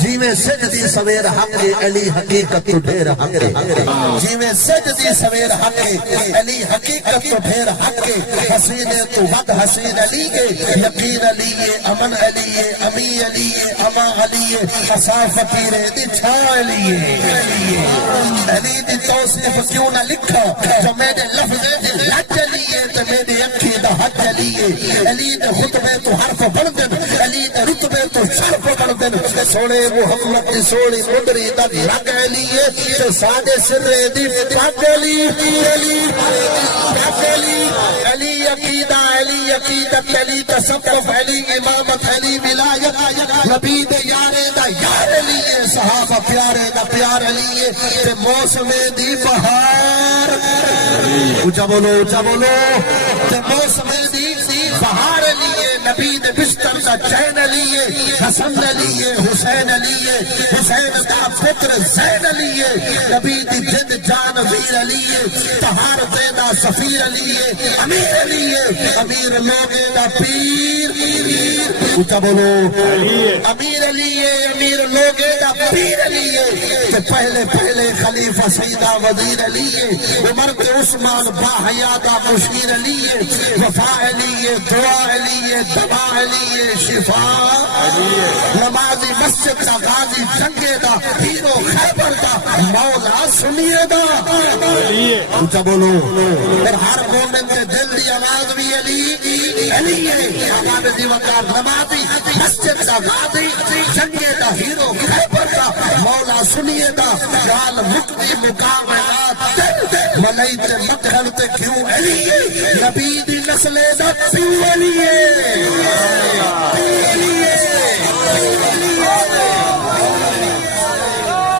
جی میں سجدی سویر حق علی حقیقت تو ڈھیر حق جی میں سجدی سویر حق علی حقیقت تو ڈھیر حق حسین تو ود حسین علی یقین علی امن علی امی علی اما علی اصا فقیر دی چھا علی علی دی توصیف کیوں نہ لکھا جو میرے لفظ لج علی تو میرے اکھی دا حج علی علی دے خطبے تو حرف بڑھ دن علی دے رتبے تو شرف بڑھ دن سونے محمد دی سوڑی مدری دا رگ علی تو سادے سر دی پاک علی علی عقیدہ علی عقیدت علی تصوف علی امامت علی ولایت نبی دے یارے دا یار علی صحابہ پیارے دا پیار علی تے موسم دی بہار اچھا بولو تے موسم دی بہار علی نبی دے بستر دا چین علی حسن علی حسین علی حسین دا فکر زین علی نبی دی جد جان ویر علی تہار دا سفیر علی امیر علی امیر لوگے دا پیر اچھا بولو امیر علی امیر لوگے دا پیر علی کہ پہلے خلیفہ سیدہ وزیر علی عمر کے عثمان باحیادہ مشیر علی وفا علی دعا علی دبا علی شفا نمازی مسجد کا غازی جنگے دا ہیرو خیبر دا مولا سنیے دا اچھا بولو اور ہر مومن کے دل دی آواز بھی علی ہے آواز دی وقار نمازی مسجد کا غازی جنگے دا ہیرو خیبر دا مولا سنیے دا جال مقدی مقامات ملائی تے مدھل تے کیوں علی نبی دی نسل دا پیو علی